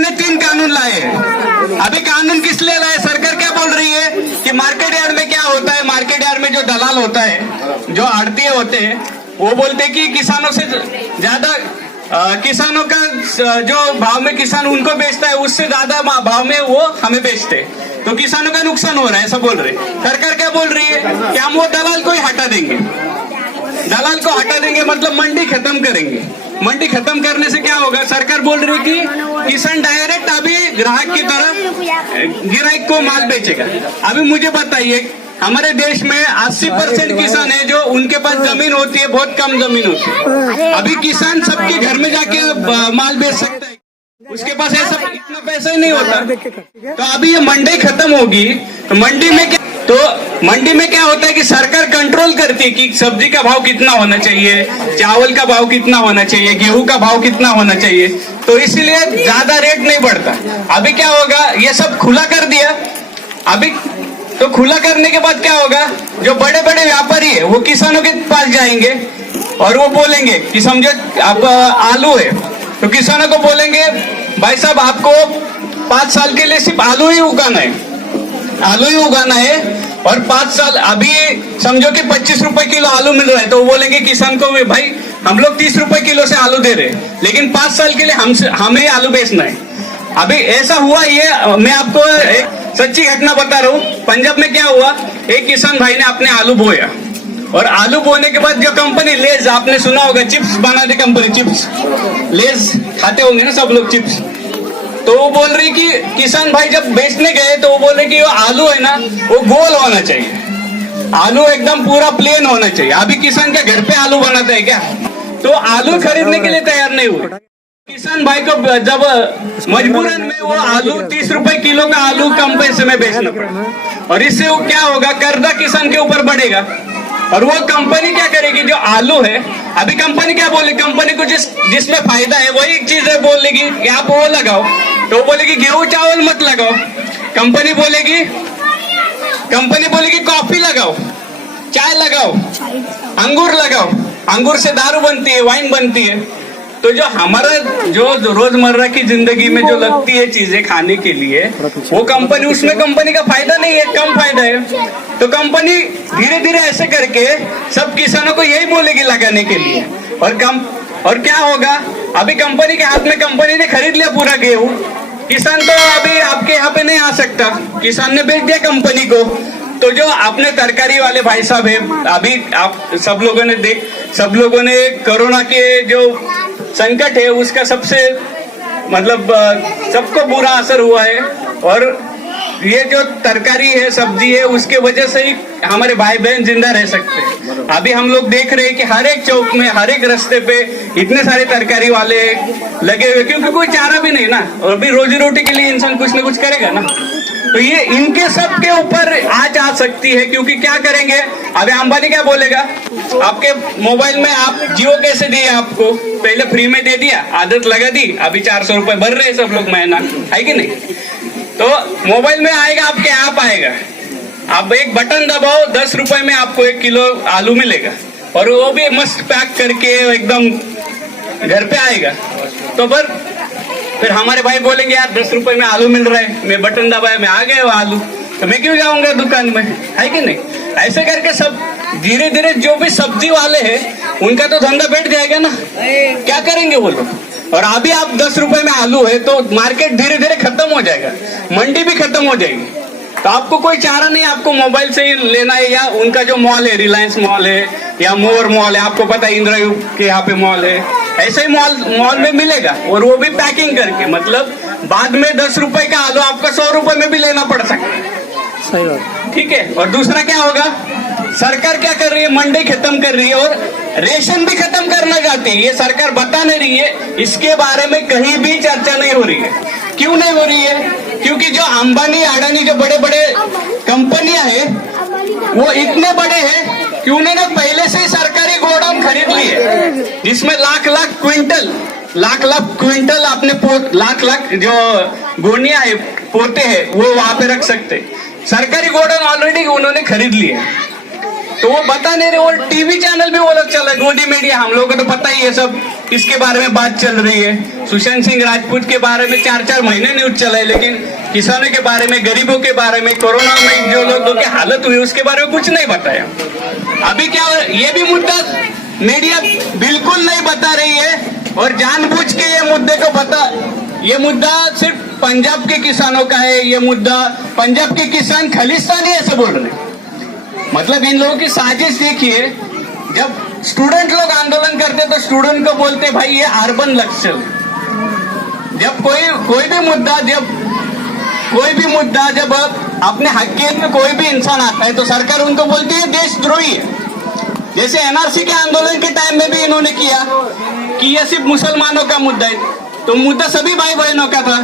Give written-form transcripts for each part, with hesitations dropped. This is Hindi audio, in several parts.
ने 3 कानून लाए हैं। अभी कानून किस लिए लाए? सरकार क्या बोल रही है कि मार्केट यार्ड में क्या होता है, मार्केट यार्ड में जो दलाल होता है, जो आड़ती होते हैं, वो बोलते हैं कि किसानों से ज्यादा किसानों का जो भाव में किसान उनको बेचता है उससे ज्यादा भाव में वो हमें बेचते हैं, तो किसानों का नुकसान हो रहा है, ऐसा बोल रहे। सरकार क्या बोल रही है कि हम वो दलाल को ही हटा देंगे। दलाल को हटा देंगे मतलब मंडी खत्म करेंगे। मंडी खत्म करने से क्या होगा? सरकार बोल रही कि किसान डायरेक्ट अभी ग्राहक की तरफ गिराहक को माल बेचेगा। अभी मुझे बताइए, हमारे देश में 80% किसान है जो उनके पास जमीन होती है, बहुत कम जमीन होती है। अभी किसान सबके घर में जाके माल बेच सकता है, उसके पास ऐसा इतना पैसा ही नहीं होता। तो अभी ये मंडी खत्म होगी तो मंडी में क्या होता है कि सरकार कंट्रोल करती है कि सब्जी का भाव कितना होना चाहिए, चावल का भाव कितना होना चाहिए, गेहूं का भाव कितना होना चाहिए, तो इसीलिए ज्यादा रेट नहीं बढ़ता। अभी क्या होगा, ये सब खुला कर दिया। अभी तो खुला करने के बाद क्या होगा, जो बड़े बड़े व्यापारी है वो किसानों के पास जाएंगे और वो बोलेंगे कि समझो आप आलू है, तो किसानों को बोलेंगे भाई साहब आपको 5 साल के लिए सिर्फ आलू ही उगाना है, आलू ही उगाना है, और 5 साल अभी समझो कि 25 रुपए किलो आलू मिल रहा है, तो वो बोलेंगे किसान को भाई हम लोग 30 रुपए किलो से आलू दे रहे हैं, लेकिन 5 साल के लिए हमें आलू बेचना है। अभी ऐसा हुआ, ये मैं आपको एक सच्ची घटना बता रहा हूँ। पंजाब में क्या हुआ, एक किसान भाई ने अपने आलू बोया, और आलू बोने के बाद जो कंपनी लेज, आपने सुना होगा चिप्स बनाती कंपनी, चिप्स लेज खाते होंगे ना सब लोग चिप्स, तो वो बोल रही कि किसान भाई जब बेचने गए तो वो बोल रहे कि वो आलू है ना वो गोल होना चाहिए, आलू एकदम पूरा प्लेन होना चाहिए। अभी किसान क्या घर पे आलू बनाता है क्या? तो आलू खरीदने के लिए तैयार नहीं हुए। किसान भाई को जब मजबूरन में वो आलू 30 रुपए किलो का आलू कम पैसे में बेचना पड़ा, और इससे वो क्या होगा, कर्जा किसान के ऊपर बढ़ेगा, और वो कंपनी क्या करेगी, जो आलू है, अभी कंपनी क्या बोले, कंपनी को जिसमें फायदा है वही चीज है बोलेगी कि आप वो लगाओ, तो वो बोलेगी गेहूं चावल मत लगाओ। कंपनी बोलेगी कॉफी लगाओ, चाय लगाओ, अंगूर लगाओ, अंगूर से दारू बनती है, वाइन बनती है। तो जो हमारा जो रोजमर्रा की जिंदगी में जो लगती है चीजें खाने के लिए, वो कंपनी, उसमें कंपनी का फायदा नहीं है, कम फायदा है। तो कंपनी धीरे धीरे ऐसे करके सब किसानों को यही बोलेगी लगाने के लिए, और क्या होगा, अभी कंपनी के हाथ में, कंपनी ने खरीद लिया पूरा गेहूं, किसान तो अभी आपके यहाँ पे नहीं आ सकता, किसान ने बेच दिया कंपनी को। तो जो अपने तरकारी वाले भाई साहब है, अभी आप सब लोगों ने कोरोना के जो संकट है उसका सबसे मतलब सबको बुरा असर हुआ है, और ये जो तरकारी है, सब्जी है, उसके वजह से ही हमारे भाई बहन जिंदा रह सकते हैं। अभी हम लोग देख रहे हैं कि हर एक चौक में, हर एक रास्ते पे इतने सारे तरकारी वाले लगे हुए, क्योंकि कोई चारा भी नहीं ना, और अभी रोजी रोटी के लिए इंसान कुछ ना कुछ करेगा ना। तो ये इनके सब के ऊपर आज आ सकती है, क्योंकि क्या करेंगे, अभी अंबानी क्या बोलेगा, आपके मोबाइल में आप जियो कैसे दिए, आपको पहले फ्री में दे दिया, आदत लगा दी, अभी 400 रुपए भर रहे हैं सब लोग महीना, है कि नहीं? तो मोबाइल में आएगा, आपके ऐप आएगा, आप एक बटन दबाओ, 10 रुपए में आपको 1 किलो आलू मिलेगा, और वो भी मस्त पैक करके एकदम घर पे आएगा। तो फिर हमारे भाई बोलेंगे यार 10 रुपए में आलू मिल रहा है, मैं बटन दबाया, मैं आ गया वो आलू, तो मैं क्यों जाऊंगा दुकान में, है कि नहीं? ऐसे करके सब धीरे धीरे जो भी सब्जी वाले हैं उनका तो धंधा बैठ जाएगा ना, क्या करेंगे वो लोग? और अभी आप 10 रुपए में आलू है तो मार्केट धीरे धीरे खत्म हो जाएगा, मंडी भी खत्म हो जाएगी, तो आपको कोई चारा नहीं, आपको मोबाइल से ही लेना है, या उनका जो मॉल है, रिलायंस मॉल है या मोर मॉल है, आपको पता है इंद्रायुग के यहाँ पे मॉल है, ऐसे ही मॉल में मिलेगा, और वो भी पैकिंग करके, मतलब बाद में 10 रुपए का आलू आपको 100 रुपए में भी लेना पड़ सकता है। सही बात, ठीक है। और दूसरा क्या होगा, सरकार क्या कर रही है, मंडी खत्म कर रही है, और रेशन भी खत्म करना चाहती है। ये सरकार बता नहीं रही है, इसके बारे में कहीं भी चर्चा नहीं हो रही है। क्यों नहीं हो रही है? क्योंकि जो अंबानी अडानी जो बड़े बड़े कंपनियां हैं वो इतने बड़े हैं कि उन्होंने पहले से ही सरकारी गोडाउन खरीद लिए, जिसमें लाख लाख क्विंटल अपने लाख जो गोनिया है, पोते हैं, वो वहां पे रख सकते। सरकारी गोडाउन ऑलरेडी उन्होंने खरीद लिए, तो वो बता नहीं रहे। और टीवी चैनल भी वो लोग चला, गोदी मीडिया, हम लोगों को तो पता ही है सब, इसके बारे में बात चल रही है। सुशांत सिंह राजपूत के बारे में 4-4 महीने न्यूज चलाए, लेकिन किसानों के बारे में, गरीबों के बारे में, कोरोना में जो लोगों की हालत हुई उसके बारे में कुछ नहीं बताया। अभी क्या, ये भी मुद्दा मीडिया बिल्कुल नहीं बता रही है और जानबूझ के ये मुद्दा सिर्फ पंजाब के किसानों का है। ये मुद्दा पंजाब के किसान खालिस्तानी ऐसे बोल रहे हैं। मतलब इन लोगों की साजिश देखिए, जब स्टूडेंट लोग आंदोलन करते तो स्टूडेंट को बोलते भाई ये अर्बन लक्ष्य। जब कोई भी मुद्दा जब अपने हक के में कोई भी इंसान आता है तो सरकार उनको बोलती है देशद्रोही है। जैसे एनआरसी के आंदोलन के टाइम में भी इन्होंने किया कि ये सिर्फ मुसलमानों का मुद्दा है, तो मुद्दा सभी भाई बहनों का था।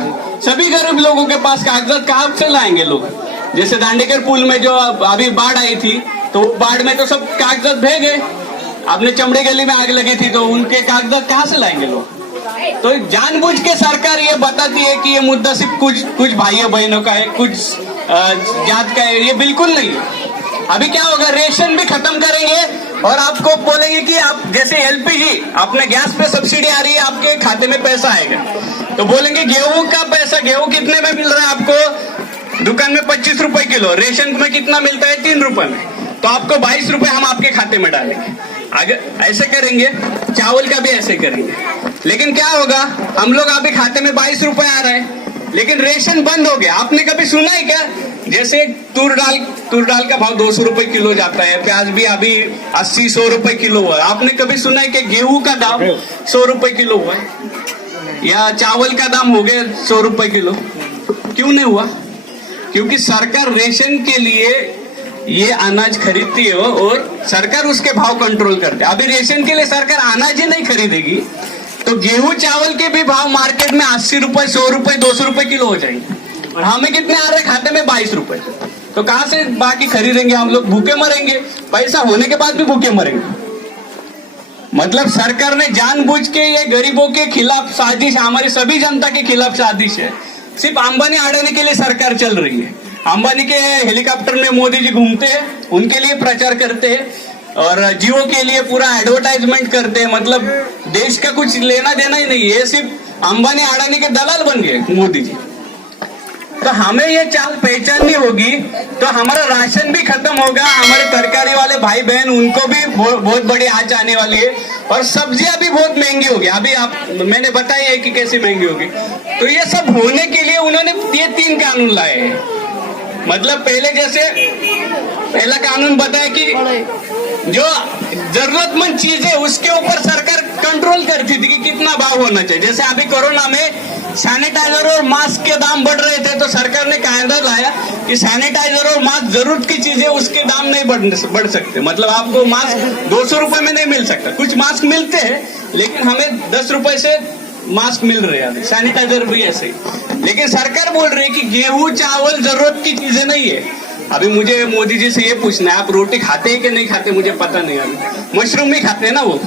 सभी गरीब लोगों के पास कागजात कहाँ से लाएंगे लोग? जैसे दांडेकर पुल में जो अभी बाढ़ आई थी, तो बाढ़ में तो सब कागजात बह गए। आपने चमड़े गली में आग लगी थी, तो उनके कागजात कहाँ से लाएंगे लोग? तो जानबूझ के सरकार ये बताती है कि ये मुद्दा सिर्फ कुछ भाइयों बहनों का है, कुछ जात का है। ये बिल्कुल नहीं है। अभी क्या होगा, रेशन भी खत्म करेंगे और आपको बोलेंगे कि आप जैसे एलपीजी, अपने गैस पे सब्सिडी आ रही है, आपके खाते में पैसा आएगा, तो बोलेंगे गेहूं का पैसा, गेहूं कितने में मिल रहा है आपको? दुकान में 25 रुपए किलो, रेशन में कितना मिलता है? 3 रुपए में, तो आपको 22 रुपए हम आपके खाते में डालेंगे। अगर ऐसे करेंगे, चावल का भी ऐसे करेंगे। लेकिन क्या होगा, हम लोग अभी खाते में 22 रुपए आ रहा है, लेकिन रेशन बंद हो गया। आपने कभी सुना है क्या? जैसे तूर दाल का भाव 200 रुपए किलो जाता है, प्याज भी अभी 80-100 रुपए किलो हुआ है। आपने कभी सुना है कि गेहूं का दाम 100 रुपए किलो हुआ है या चावल का दाम हो गया 100 रुपए किलो? क्यों नहीं हुआ? क्योंकि सरकार रेशन के लिए ये अनाज खरीदती है और सरकार उसके भाव कंट्रोल करती है। अभी रेशन के लिए सरकार अनाज ही नहीं खरीदेगी तो गेहूं चावल के भी भाव मार्केट में 80 रुपए, 100 रुपए, 200 रुपए किलो हो जाएंगे और हमें कितने आ रहे खाते में? 22 रुपए। तो कहां से बाकी खरीदेंगे? हम लोग भूखे मरेंगे, पैसा होने के बाद भी भूखे मरेंगे। मतलब सरकार ने जानबूझ के ये गरीबों के खिलाफ साजिश, हमारी सभी जनता के खिलाफ साजिश है। सिर्फ अंबानी अडानी के लिए सरकार चल रही है। अंबानी के हेलीकॉप्टर में मोदी जी घूमते हैं, उनके लिए प्रचार करते हैं और जियो के लिए पूरा एडवर्टाइजमेंट करते हैं। मतलब देश का कुछ लेना देना ही नहीं है, सिर्फ अंबानी अडानी के दलाल बन गए मोदी जी। तो हमें ये चाल पहचाननी होगी, तो हमारा राशन भी खत्म होगा, हमारे तरकारी वाले भाई बहन उनको भी बहुत बड़ी आंच आने वाली है और सब्जियां भी बहुत महंगी होगी। अभी मैंने बताया है कि कैसी महंगी होगी। तो ये सब होने के लिए उन्होंने ये 3 कानून लाए हैं। मतलब पहला कानून बताया कि जो जरूरतमंद चीज है उसके ऊपर सरकार कंट्रोल करती थी कि कितना भाव होना चाहिए। जैसे अभी कोरोना में सैनिटाइजर और मास्क के दाम बढ़ रहे थे, तो सरकार ने कायदा लाया कि सैनिटाइजर और मास्क जरूरत की चीजें, उसके दाम नहीं बढ़ सकते। मतलब आपको मास्क 200 रुपए में नहीं मिल सकता। कुछ मास्क मिलते हैं लेकिन हमें 10 रुपए से मास्क मिल रहे हैं, सैनिटाइजर भी ऐसे ही। लेकिन सरकार बोल रही है कि गेहूं चावल जरूरत की चीजें नहीं है। अभी मुझे मोदी जी से ये पूछना है, आप रोटी खाते हैं कि नहीं खाते? मुझे पता नहीं। अभी मशरूम भी खाते हैं ना वो,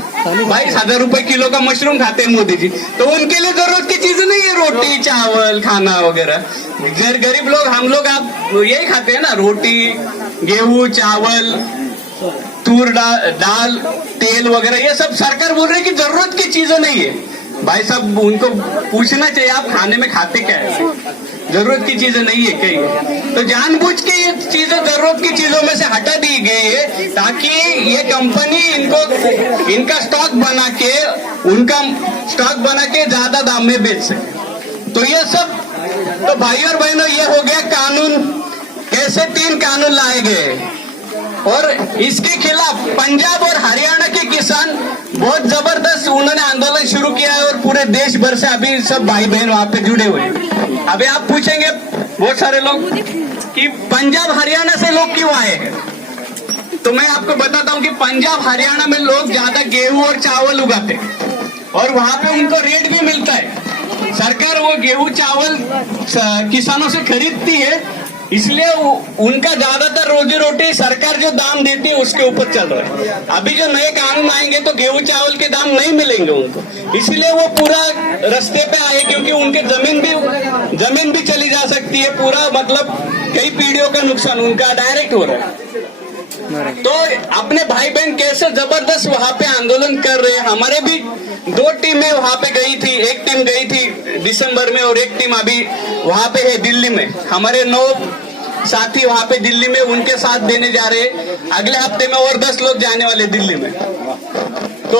22,000 रुपए किलो का मशरूम खाते हैं मोदी जी, तो उनके लिए जरूरत की चीजें नहीं है रोटी चावल खाना वगैरह। गरीब लोग, हम लोग आप यही खाते हैं ना, रोटी गेहूं चावल तूर दाल तेल वगैरह। ये सब सरकार बोल रही है कि जरूरत की चीजें नहीं है। भाई साहब उनको पूछना चाहिए आप खाने में खाते क्या है? जरूरत की चीजें नहीं है कहीं। तो जानबूझ के ये चीजें जरूरत की चीजों में से हटा दी गई है ताकि ये कंपनी इनका स्टॉक बना के ज्यादा दाम में बेच सके। तो ये सब, तो भाई और बहनों, ये हो गया कानून। ऐसे 3 कानून लाए गए और इसके खिलाफ पंजाब और हरियाणा के किसान बहुत जबरदस्त उन्होंने आंदोलन शुरू किया है और पूरे देश भर से अभी सब भाई बहन वहां पे जुड़े हुए हैं। अभी आप पूछेंगे बहुत सारे लोग कि पंजाब हरियाणा से लोग क्यों आए हैं, तो मैं आपको बताता हूं कि पंजाब हरियाणा में लोग ज्यादा गेहूं और चावल उगाते हैं और वहां पे उनको रेट भी मिलता है। सरकार वो गेहूं चावल किसानों से खरीदती है, इसलिए उनका ज्यादातर रोजी रोटी सरकार जो दाम देती है उसके ऊपर चल रहा है। अभी जो नए कानून आएंगे तो गेहूं चावल के दाम नहीं मिलेंगे उनको, इसलिए वो पूरा रास्ते पे आए, क्योंकि उनके जमीन भी चली जा सकती है। पूरा मतलब कई पीढ़ियों का नुकसान उनका डायरेक्ट हो रहा है। तो अपने भाई बहन कैसे जबरदस्त वहां पे आंदोलन कर रहे हैं। हमारे भी 2 टीमें वहां पे गई थी, एक टीम गई थी दिसंबर में और एक टीम अभी वहां पे है दिल्ली में। हमारे 9 साथी वहां पे दिल्ली में उनके साथ देने जा रहे हैं। अगले हफ्ते में और 10 लोग जाने वाले दिल्ली में। तो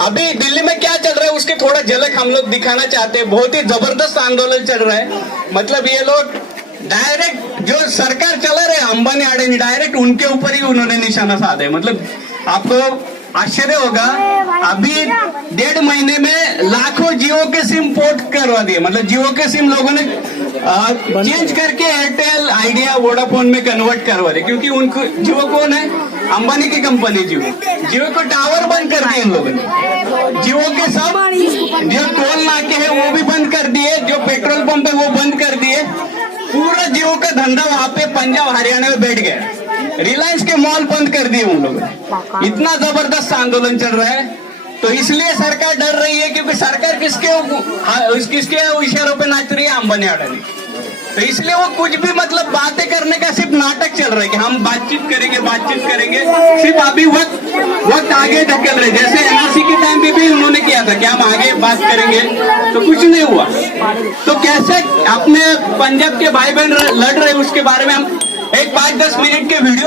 अभी दिल्ली में क्या चल रहा है उसके थोड़ा झलक हम लोग दिखाना चाहते हैं। बहुत ही जबरदस्त आंदोलन चल रहा है। मतलब ये लोग डायरेक्ट जो सरकार चला रहे अंबानी अडानी डायरेक्ट उनके ऊपर ही उन्होंने निशाना साधा है। मतलब आपको आश्चर्य होगा, अभी 1.5 महीने में लाखों जियो के सिम पोर्ट करवा दिए। मतलब जियो के सिम लोगों ने चेंज करके एयरटेल, आइडिया, वोडाफोन में कन्वर्ट करवा दिए, क्योंकि उनको जियो कौन है? अंबानी की कंपनी जियो को टावर बंद कर दिए इन लोगों ने। जियो के सब जो टोल नाके हैं वो भी बंद कर दिए, जो पेट्रोल पंप है वो बंद कर दिए। पूरा जियो का धंधा वहां पे पंजाब हरियाणा में बैठ गया। रिलायंस के मॉल बंद कर दिए उन लोगों ने। इतना जबरदस्त आंदोलन चल रहा है। तो इसलिए सरकार डर रही है, क्योंकि सरकार किसके इशारों पे नाच रही है? अंबानी अडानी। तो इसलिए वो कुछ भी मतलब बातें करने का सिर्फ नाटक चल रहा है कि हम बातचीत करेंगे। सिर्फ अभी वक्त आगे धकेल रहे। जैसे एनआरसी के टाइम पे भी उन्होंने किया था कि हम आगे बात करेंगे, तो कुछ नहीं हुआ। तो कैसे अपने पंजाब के भाई बहन लड़ रहे उसके बारे में हम एक 5-10 मिनट के वीडियो